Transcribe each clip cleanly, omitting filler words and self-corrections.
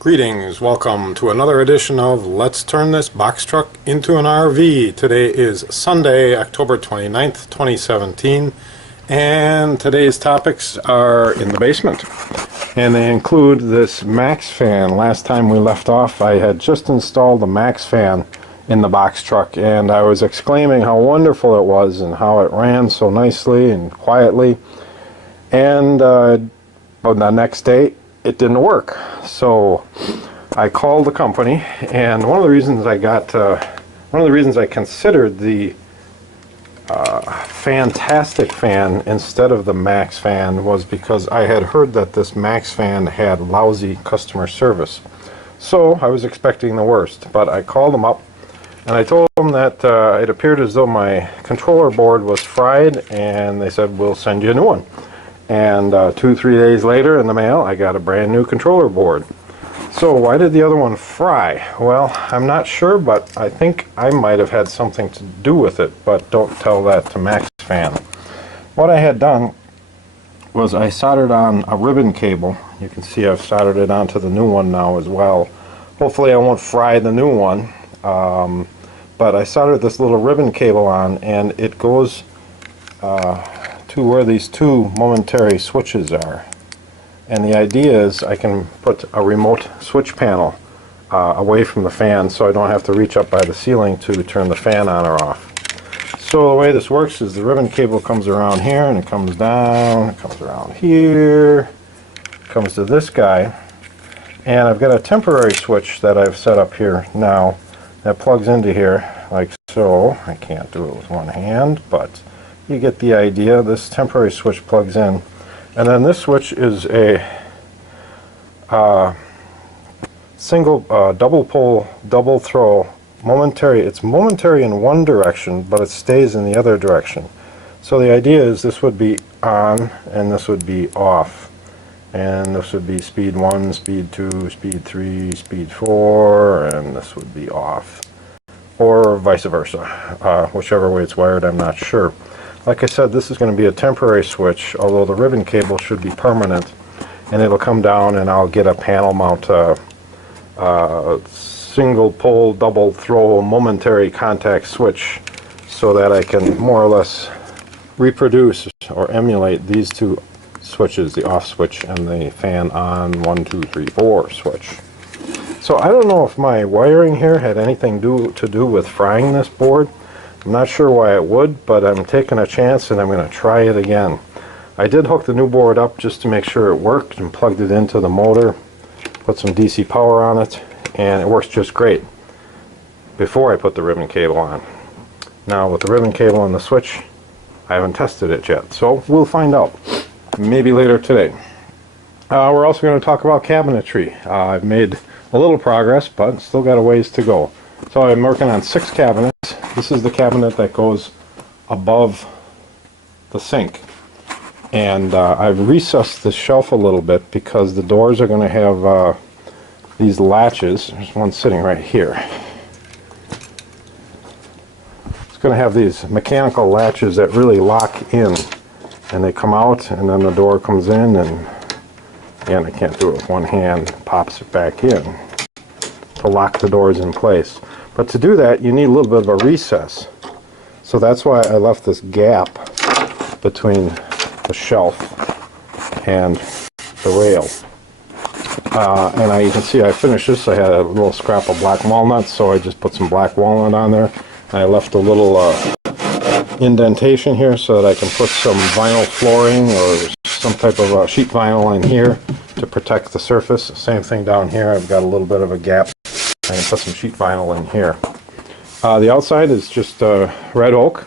Greetings, welcome to another edition of Let's Turn This Box Truck into an RV. Today is Sunday, October 29th, 2017, and today's topics are in the basement. And they include this MAXXFAN. Last time we left off, I had just installed the MAXXFAN in the box truck, and I was exclaiming how wonderful it was and how it ran so nicely and quietly. And on the next day, it didn't work. So I called the company, and one of the reasons I considered the Fantastic Fan instead of the MAXXFAN was because I had heard that this MAXXFAN had lousy customer service. So I was expecting the worst, but I called them up and I told them that it appeared as though my controller board was fried, and they said, we'll send you a new one. And 2-3 days later in the mail, I got a brand new controller board. So why did the other one fry? Well, I'm not sure, but I think I might have had something to do with it, but don't tell that to MAXXFAN. What I had done was I soldered on a ribbon cable. You can see I've soldered it onto the new one now as well. Hopefully I won't fry the new one, but I soldered this little ribbon cable on, and it goes to where these two momentary switches are. And the idea is I can put a remote switch panel away from the fan, so I don't have to reach up by the ceiling to turn the fan on or off. So the way this works is the ribbon cable comes around here, and it comes down, it comes around here, comes to this guy, and I've got a temporary switch that I've set up here now that plugs into here like so. I can't do it with one hand, but you get the idea. This temporary switch plugs in, and then this switch is a single double pole, double throw, momentary. It's momentary in one direction, but it stays in the other direction. So the idea is this would be on and this would be off, and this would be speed 1, speed 2, speed 3, speed 4, and this would be off, or vice versa. Whichever way it's wired, I'm not sure. Like I said, this is going to be a temporary switch, although the ribbon cable should be permanent, and it'll come down and I'll get a panel mount single pole double throw momentary contact switch so that I can more or less reproduce or emulate these two switches, the off switch and the fan on 1, 2, 3, 4 switch. So I don't know if my wiring here had anything to do with frying this board. I'm not sure why it would, but I'm taking a chance and I'm going to try it again. I did hook the new board up just to make sure it worked and plugged it into the motor, put some DC power on it, and it works just great before I put the ribbon cable on. Now with the ribbon cable and the switch, I haven't tested it yet, so we'll find out. Maybe later today. We're also going to talk about cabinetry. I've made a little progress, but still got a ways to go. So I'm working on 6 cabinets. This is the cabinet that goes above the sink. And I've recessed this shelf a little bit because the doors are going to have these latches. There's one sitting right here. It's going to have these mechanical latches that really lock in. And they come out, and then the door comes in, and I can't do it with one hand, pops it back in to lock the doors in place. But to do that, you need a little bit of a recess. So that's why I left this gap between the shelf and the rail. And you can see I finished this. I had a little scrap of black walnut, so I just put some black walnut on there. I left a little indentation here so that I can put some vinyl flooring or some type of sheet vinyl in here to protect the surface. Same thing down here. I've got a little bit of a gap. I can put some sheet vinyl in here. The outside is just red oak.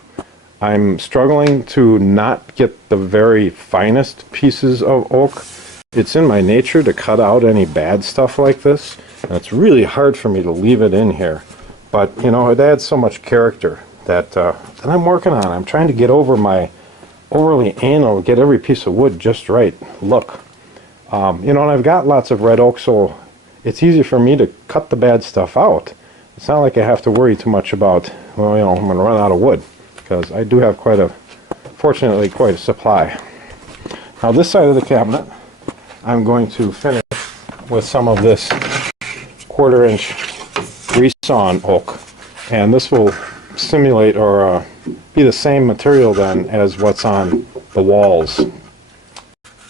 I'm struggling to not get the very finest pieces of oak. It's in my nature to cut out any bad stuff like this, and it's really hard for me to leave it in here. But you know, it adds so much character that I'm working on. I'm trying to get over my overly anal, get every piece of wood just right look. You know, and I've got lots of red oak, so it's easy for me to cut the bad stuff out. It's not like I have to worry too much about, well, you know, I'm going to run out of wood, because I do have fortunately quite a supply. Now this side of the cabinet, I'm going to finish with some of this 1/4 inch resawn oak, and this will simulate or be the same material then as what's on the walls,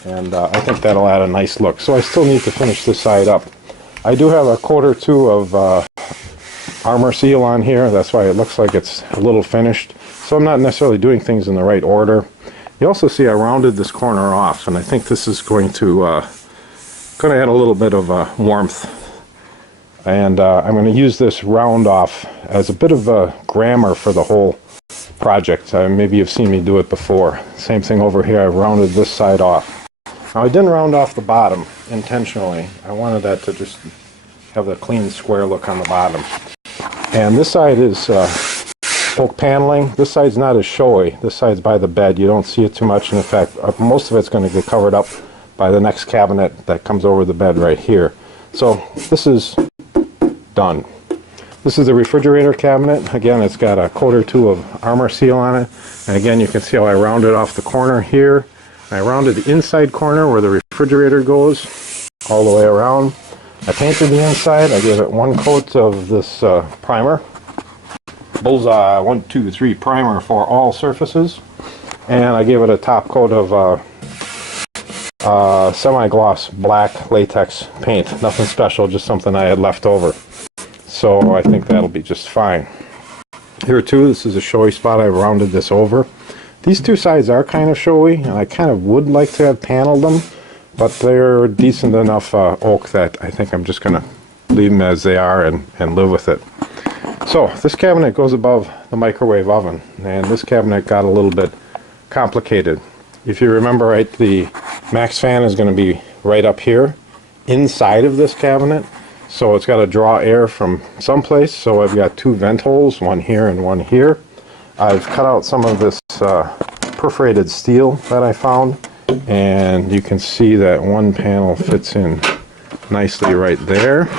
and I think that'll add a nice look. So I still need to finish this side up. I do have a coat or two of armor seal on here, that's why it looks like it's a little finished. So I'm not necessarily doing things in the right order. You also see I rounded this corner off, and I think this is going to add a little bit of warmth. And I'm going to use this round off as a bit of a grammar for the whole project. Maybe you've seen me do it before. Same thing over here, I rounded this side off. Now I didn't round off the bottom intentionally. I wanted that to just have a clean square look on the bottom. And this side is oak paneling. This side's not as showy. This side's by the bed. You don't see it too much, and in fact most of it's going to get covered up by the next cabinet that comes over the bed right here. So this is done. This is the refrigerator cabinet. Again, it's got a coat or two of armor seal on it, and again you can see how I rounded off the corner here. I rounded the inside corner where the refrigerator goes all the way around. I painted the inside. I gave it one coat of this primer, Bullseye 1, 2, 3 primer for all surfaces, and I gave it a top coat of semi-gloss black latex paint. Nothing special, just something I had left over. So I think that'll be just fine. Here too, this is a showy spot. I rounded this over. These two sides are kind of showy, and I kind of would like to have paneled them, but they're decent enough oak that I think I'm just going to leave them as they are and live with it. So this cabinet goes above the microwave oven, and this cabinet got a little bit complicated. If you remember right, the MAXXFAN is going to be right up here inside of this cabinet, so it's got to draw air from someplace. So I've got two vent holes, one here and one here. I've cut out some of this perforated steel that I found, and you can see that one panel fits in nicely right there,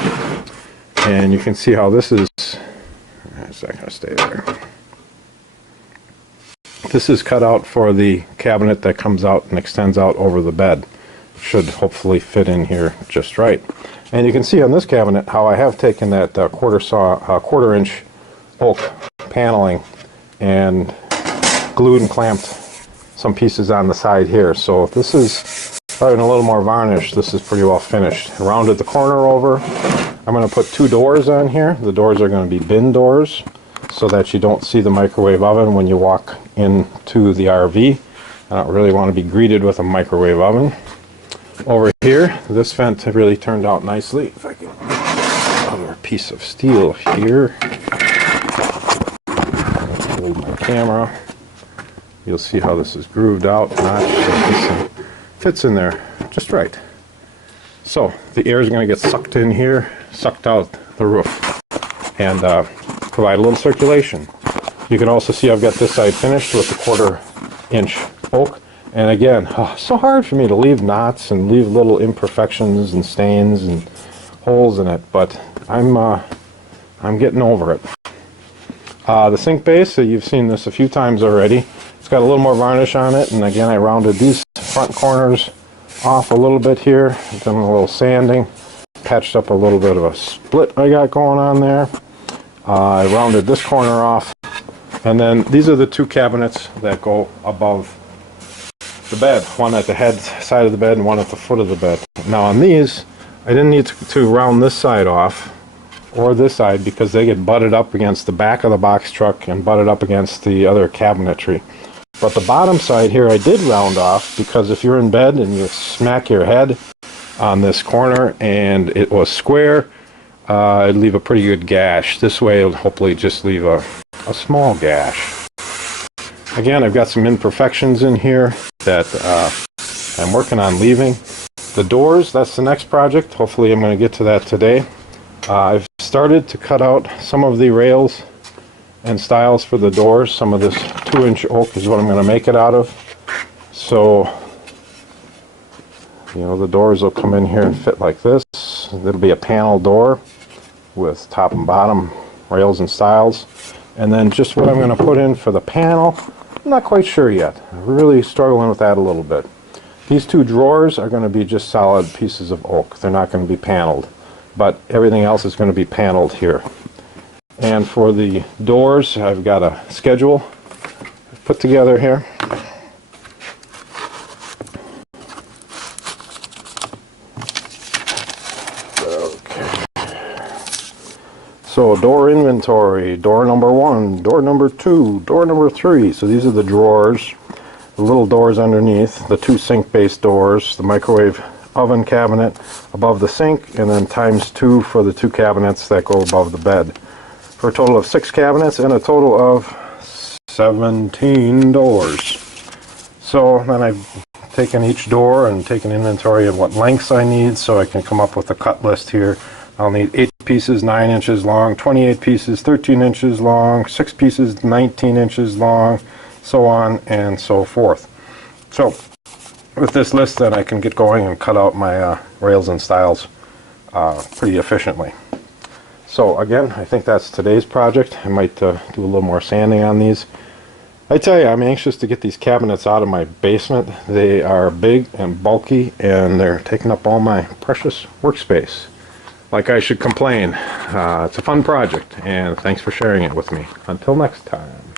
and you can see how this is, it's not going to stay there. This is cut out for the cabinet that comes out and extends out over the bed. Should hopefully fit in here just right. And you can see on this cabinet how I have taken that 1/4 inch oak paneling and glued and clamped some pieces on the side here. So this is probably a little more varnish. This is pretty well finished. I rounded the corner over. I'm going to put two doors on here. The doors are going to be bin doors so that you don't see the microwave oven when you walk into the RV. I don't really want to be greeted with a microwave oven. Over here, this vent really turned out nicely. If I can get another piece of steel here, hold my camera, you'll see how this is grooved out, notched, fits in there just right. So the air is going to get sucked in here, sucked out the roof, and provide a little circulation. You can also see I've got this side finished with the 1/4 inch oak. And again, so hard for me to leave knots and leave little imperfections and stains and holes in it, but I'm getting over it. The sink base, so you've seen this a few times already. It's got a little more varnish on it, and again I rounded these front corners off a little bit here, done a little sanding, patched up a little bit of a split I got going on there. I rounded this corner off, and then these are the two cabinets that go above the bed, one at the head side of the bed and one at the foot of the bed. Now on these, I didn't need to round this side off or this side because they get butted up against the back of the box truck and butted up against the other cabinetry. But the bottom side here I did round off because if you're in bed and you smack your head on this corner and it was square, it'd leave a pretty good gash. This way it'll hopefully just leave a small gash. Again, I've got some imperfections in here that I'm working on leaving. The doors, that's the next project. Hopefully I'm going to get to that today. I've started to cut out some of the rails and stiles for the doors. Some of this 2-inch oak is what I'm going to make it out of. So, you know, the doors will come in here and fit like this. It'll be a panel door with top and bottom rails and stiles. And then just what I'm going to put in for the panel, I'm not quite sure yet. I'm really struggling with that a little bit. These two drawers are going to be just solid pieces of oak. They're not going to be paneled. but everything else is going to be paneled here. And for the doors, I've got a schedule put together here. So door inventory, door number 1, door number 2, door number 3. So these are the drawers, the little doors underneath, the 2 sink-based doors, the microwave oven cabinet above the sink, and then ×2 for the 2 cabinets that go above the bed. For a total of 6 cabinets and a total of 17 doors. So then I've taken each door and taken inventory of what lengths I need, so I can come up with a cut list here. I'll need 8 pieces 9 inches long, 28 pieces 13 inches long, 6 pieces 19 inches long, so on and so forth. So with this list, then I can get going and cut out my rails and stiles pretty efficiently. So again, I think that's today's project. I might do a little more sanding on these. I tell you, I'm anxious to get these cabinets out of my basement. They are big and bulky, and they're taking up all my precious workspace. Like I should complain. It's a fun project, and thanks for sharing it with me. Until next time.